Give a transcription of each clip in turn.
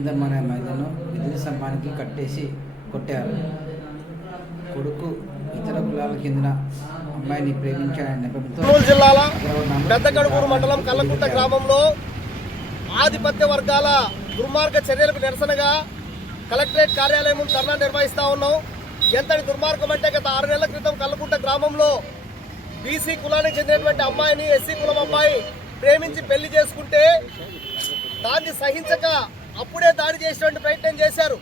గోవిందమ్మ అనే మహిళను విద్యుత్ స్తంభానికి కట్టేసి కొట్టారు. కొడుకు ఇతర కులాలకు చెందిన అమ్మాయిని ప్రేమించాడని నెపంతో కర్నూలు జిల్లాల పెద్దకడుగూరు మండలం కల్లకుంట గ్రామంలో ఆధిపత్య వర్గాల దుర్మార్గ చర్యలకు నిరసనగా కలెక్టరేట్ కార్యాలయం ముందు ధర్నా నిర్వహిస్తూ ఉన్నాం. ఎంతటి దుర్మార్గం అంటే గత 6 నెలల క్రితం కల్లకుంట గ్రామంలో బీసీ కులానికి చెందినటువంటి అమ్మాయిని ఎస్సీ కులం అమ్మాయి ప్రేమించి పెళ్లి చేసుకుంటే దాన్ని సహించక అప్పుడే దాడి చేసేటువంటి ప్రయత్నం చేశారు.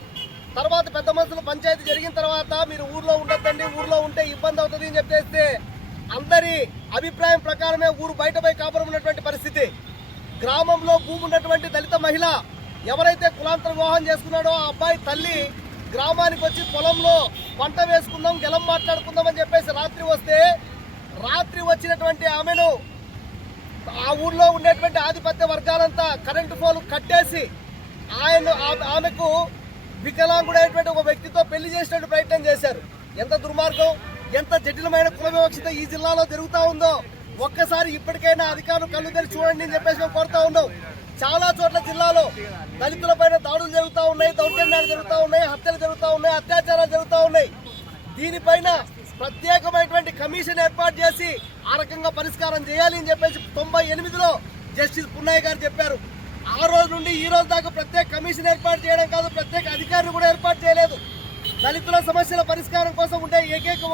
తర్వాత పెద్ద మనుషులు పంచాయతీ జరిగిన తర్వాత మీరు ఊర్లో ఉండొద్దండి, ఊర్లో ఉంటే ఇబ్బంది అవుతుంది అని చెప్పేస్తే అందరి అభిప్రాయం ప్రకారమే ఊరు బయటపై కాపురం ఉన్నటువంటి పరిస్థితి. గ్రామంలో భూమి ఉన్నటువంటి దళిత మహిళ ఎవరైతే కులాంతర వివాహం చేసుకున్నాడో ఆ అబ్బాయి తల్లి గ్రామానికి వచ్చి పొలంలో పంట వేసుకుందాం, గెలం మాట్లాడుకుందాం అని చెప్పేసి రాత్రి వచ్చినటువంటి ఆమెను ఆ ఊర్లో ఉండేటువంటి ఆధిపత్య వర్గాలంతా కరెంటు పోలు కట్టేసి ఆమెకు వికలాంగుడైనటువంటి ఒక వ్యక్తితో పెళ్లి చేసినట్టు ప్రయత్నం చేశారు. ఎంత దుర్మార్గం, ఎంత జటిలమైన కుల వివక్షత ఈ జిల్లాలో జరుగుతూ ఉందో ఒక్కసారి ఇప్పటికైనా అధికారులు కళ్ళు తెరిచి చూడండి అని చెప్పేసి మేము కోరుతా ఉన్నాం. చాలా చోట్ల జిల్లాలో దళితులపైన దాడులు జరుగుతూ ఉన్నాయి, దౌర్జన్యాలు జరుగుతూ ఉన్నాయి, హత్యలు జరుగుతూ ఉన్నాయి, అత్యాచారాలు జరుగుతూ ఉన్నాయి. దీనిపైన ప్రత్యేకమైనటువంటి కమిషన్ ఏర్పాటు చేసి ఆ రకంగా పరిష్కారం చేయాలి అని చెప్పేసి 98లో జస్టిస్ పున్నయ్య గారు చెప్పారు. ఆ రోజు నుండి ఈ రోజు దాకా ప్రత్యేక కమిషన్ ఏర్పాటు చేయడం కాదు, ప్రత్యేక అధికారులు కూడా ఏర్పాటు చేయలేదు. దళితుల సమస్యల పరిష్కారం కోసం ఉండే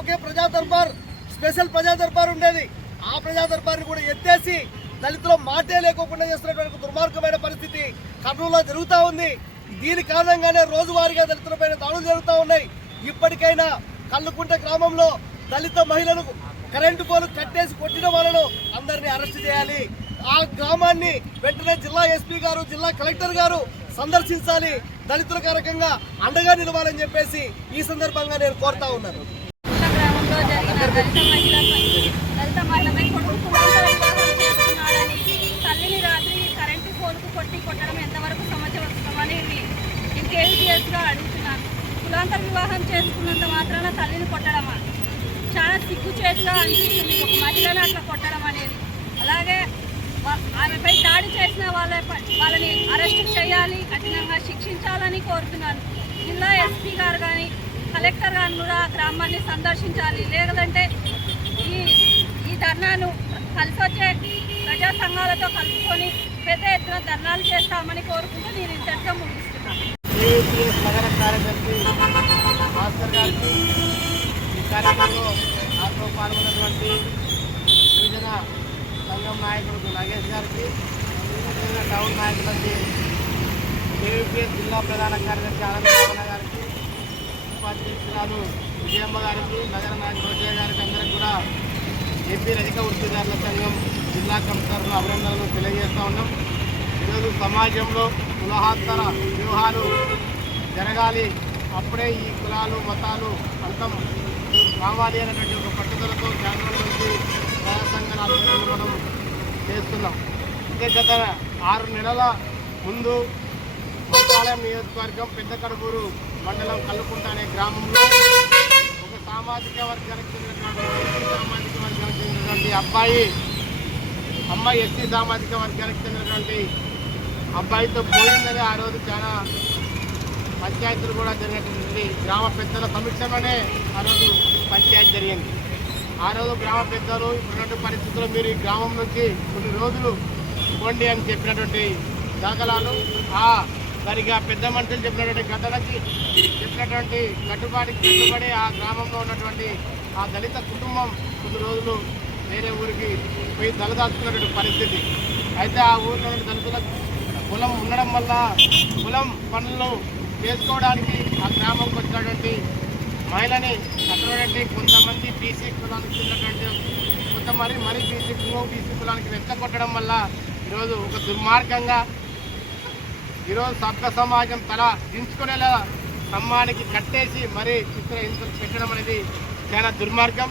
ఒకే ప్రజా దర్బార్, స్పెషల్ ప్రజా దర్బార్ ఉండేది. ఆ ప్రజా దర్బార్ని కూడా ఎత్తేసి దళితుల మాటే లేకోకుండా చేస్తున్నటువంటి దుర్మార్గమైన పరిస్థితి కర్నూలులో జరుగుతూ ఉంది. దీని కారణంగానే రోజువారీగా దళితులపైన దాడులు జరుగుతూ ఉన్నాయి. ఇప్పటికైనా కల్లుకుంట గ్రామంలో దళిత మహిళలకు కరెంటు పోలు కట్టేసి కొట్టిన వాళ్ళను అందరినీ అరెస్ట్ చేయాలి. ఆ గ్రామాన్ని వెంటనే జిల్లా ఎస్పీ గారు, జిల్లా కలెక్టర్ గారు సందర్శించాలి. దళితులకు రకంగా అండగా నిలవాలని చెప్పేసి ఈ సందర్భంగా నేను కోరుతా ఉన్నాను. తల్లిని రాత్రి కరెంటు పోలుకు కొట్టడం ఎంతవరకు సమాచారమని ఇంకేవిడియస్గా అడుగుతున్నాను. కులాంతర వివాహం చేసుకున్నంత మాత్రాన తల్లిని కొట్టడమా? చాలా సిగ్గుచేటుగా అనిపిస్తుంది ఒక మహిళను అట్లా కొట్టడం అనేది. అలాగే ఆమెపై దాడి చేసిన వాళ్ళని అరెస్టు చేయాలి, కఠినంగా శిక్షించాలని కోరుతున్నాను. జిల్లా ఎస్పీ గారు కానీ కలెక్టర్ గారు కూడా గ్రామాన్ని సందర్శించాలి. లేదంటే ఈ ధర్నాను కలిసి వచ్చే ప్రజా సంఘాలతో కలుపుకొని పెద్ద ఎత్తున ధర్నాలు చేస్తామని కోరుకుంటూ నేను ఇంతటితో ముగిస్తున్నాను. నగర కార్యదర్శి భాస్కర్ గారికి, ఈ కార్యక్రమంలో నాతో పాల్గొన్నటువంటి యువజన సంఘం నాయకులకు నగేష్ గారికి, టౌన్ నాయకులకి, కేవీపీఎస్ జిల్లా ప్రధాన కార్యదర్శి ఆనందరామణ గారికి, ఉపాధ్యక్షురాలు విజయమ్మ గారికి, నగర నాయకులు రోజయ్య గారికి అందరికీ కూడా ఏపీ రజక వృత్తిదారుల సంఘం జిల్లా కమిషనర్లు అభినందనలు తెలియజేస్తూ ఉన్నాం. ఈరోజు సమాజంలో కులహాత్తర వ్యూహాలు జరగాలి, అప్పుడే ఈ కులాలు మతాలు అంతం కావాలి అనేటువంటి ఒక పట్టుదలతో కేంద్రం నుంచి ప్రజా సంఘాల ఆధ్వర్యంలో మనం చేస్తున్నాం. అంటే గత 6 నెలల ముందు మంత్రాలయం నియోజకవర్గం పెద్దకడుగూరు మండలం కల్లుకుంట అనే గ్రామంలో ఒక సామాజిక వర్గానికి చెందినటువంటి అమ్మాయి ఎస్సీ సామాజిక వర్గానికి చెందినటువంటి అబ్బాయితో పోయిందని ఆ రోజు చాలా పంచాయతీలు కూడా జరిగినటువంటి గ్రామ పెద్దల సమక్షంలోనే ఆ రోజు పంచాయతీ జరిగింది. ఆ రోజు గ్రామ పెద్దలు ఇప్పుడున్న పరిస్థితుల్లో మీరు ఈ గ్రామం నుంచి కొన్ని రోజులు పోండి అని చెప్పినటువంటి దాఖలాలు, సరిగా పెద్ద మనుషులు చెప్పినటువంటి ఘటనకి చెప్పినటువంటి కట్టుబడి ఆ గ్రామంలో ఉన్నటువంటి ఆ దళిత కుటుంబం కొన్ని రోజులు వేరే ఊరికి పోయి తలదాచుకున్నటువంటి పరిస్థితి. అయితే ఆ ఊరిలో దళితులకు పొలం ఉండడం వల్ల పొలం పనులు చేసుకోవడానికి ఆ గ్రామంకి వచ్చినటువంటి మహిళని అటువంటి కొంతమంది బీసీ కులానికి చెందినటువంటి కొంతమంది బీసీ కులానికి రెచ్చగొట్టడం వల్ల ఈరోజు ఒక దుర్మార్గంగా ఈరోజు సభ్య సమాజం తల దించుకునేలా స్తంభానికి కట్టేసి మరీ చిత్రహింసలు పెట్టడం అనేది చాలా దుర్మార్గం.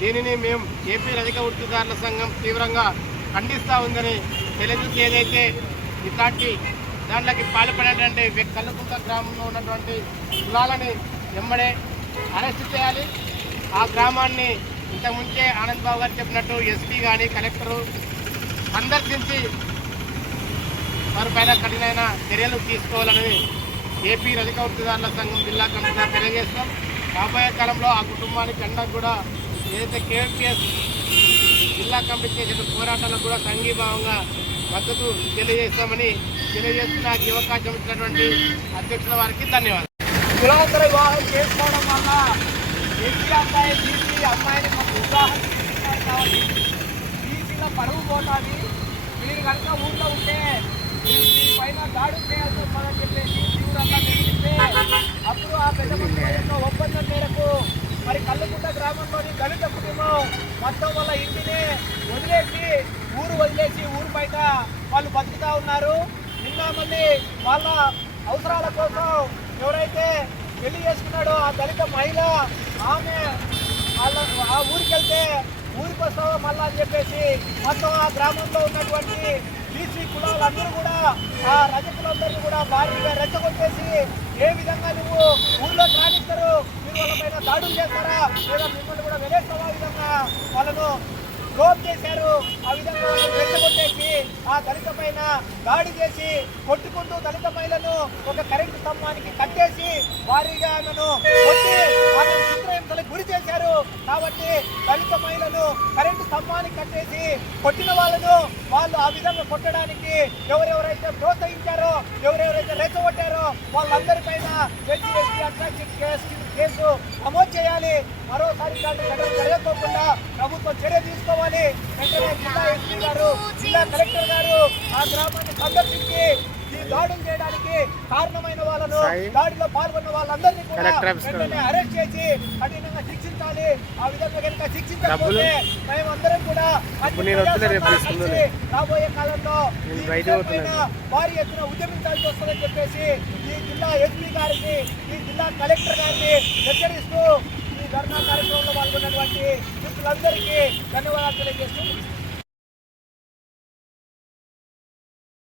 దీనిని మేము ఏపీ రజక వృత్తిదారుల సంఘం తీవ్రంగా ఖండిస్తూ ఉందని తెలియజేసి ఏదైతే ఇట్లాంటి దాంట్లోకి పాల్పడేటువంటి కల్లుకుంట గ్రామంలో ఉన్నటువంటి కులాలని వెంబడే అరెస్ట్ చేయాలి. ఆ గ్రామాన్ని ఇంతకుముందే ఆనంద్ బాబు గారు చెప్పినట్టు ఎస్పీ కానీ కలెక్టరు సందర్శించి వారిపైన కఠినమైన చర్యలు తీసుకోవాలని ఏపీ రజక వృత్తిదారుల సంఘం జిల్లా కమిటీగా తెలియజేస్తాం. రాబోయే కాలంలో ఆ కుటుంబానికి అండగా కూడా ఏదైతే కేఎంపీఎస్ జిల్లా కమిటీ చేసిన పోరాటాలకు కూడా సంఘీభావంగా మద్దతు తెలియజేస్తామని తెలియజేస్తున్న ఈ అవకాశం ఇచ్చినటువంటి అధ్యక్షుల వారికి ధన్యవాదాలు. కులాంతర వివాహం చేసుకోవడం వల్ల ఎస్సీ అమ్మాయి బీసీ అమ్మాయిని మాకు ఉత్సాహం చేస్తున్నారు కాబట్టి బీసీల పరువు పోతుంది. మీరు కనుక ఊళ్ళో ఉంటే మీ పైన దాడులు చేయాల్సి వస్తుందని చెప్పేసి తీవ్రంగా తెలిస్తే అప్పుడు ఆ పెద్ద యొక్క ఒప్పందం మేరకు మరి కల్లుకుంట గ్రామంలోని దళిత కుటుంబం మొత్తం వాళ్ళ ఇంటిని వదిలేసి ఊరు బయట వాళ్ళు బతుకుతా ఉన్నారు. నిన్న మళ్ళీ వాళ్ళ అవసరాల కోసం ఎవరైతే పెళ్లి చేసుకున్నాడో ఆ దళిత మహిళ ఆమె ఆ ఊరికి వెళ్తే ఊరికి వస్తావో మళ్ళా అని చెప్పేసి మొత్తం ఆ గ్రామంలో ఉన్నటువంటి బీసీ కులాలందరూ కూడా ఆ రజకులందరినీ కూడా భారీగా రెచ్చగొట్టేసి ఏ విధంగా నువ్వు ఊళ్ళో రాణిస్తారు, మీరు వాళ్ళ పైన దాడులు చేస్తారా లేదా మిమ్మల్ని కూడా వెలేస్తావా విధంగా వాళ్ళను లోప్ చేశారు. ఆ విధంగా రెచ్చగొట్టేసి ఆ దళిత పైన దాడి చేసి కొట్టుకుంటూ దళిత మహిళను ఒక కరెంటు స్తంభానికి కట్టేసి భారీగా ఆమెను కొట్టి ఆమె చిత్రహింసలకు గురి చేశారు. కాబట్టి దళిత మహిళను కరెంటు స్తంభానికి కట్టేసి కొట్టిన వాళ్ళు ఆ విధంగా కొట్టడానికి ఎవరెవరైతే ప్రోత్సహించారో ఎవరెవరైతే రెచ్చగొట్టారో వాళ్ళందరిపైన అట్రాక్షన్ కేసు నమోదు చేయాలి. మరోసారి ఇలాంటి ఘటనలు జరగకోకుండా ప్రభుత్వం చర్య తీసుకోవాలి. వెంటనే జిల్లా ఎస్పీ గారు జిల్లా కలెక్టర్ గారు ఆ గ్రామాన్ని సందర్శించి ఈ దాడులు చేయడానికి కారణమైన వాళ్ళను దాడిలో పాల్గొన్న వాళ్ళందరినీ కూడా వెంటనే అరెస్ట్ చేసి కఠినంగా శిక్షించాలి. ఆ విధంగా కనుక శిక్షించకపోతే మేమందరం కూడా రాబోయే కాలంలో భారీ ఎత్తున ఉద్యమించాల్సి వస్తుందని చెప్పేసి ఈ జిల్లా ఎస్పీ గారికి ఈ జిల్లా కలెక్టర్ గారిని హెచ్చరిస్తూ ఈ ధర్నా కార్యక్రమంలో పాల్గొన్నటువంటి మిత్రులందరికీ ధన్యవాదాలు తెలియజేస్తూ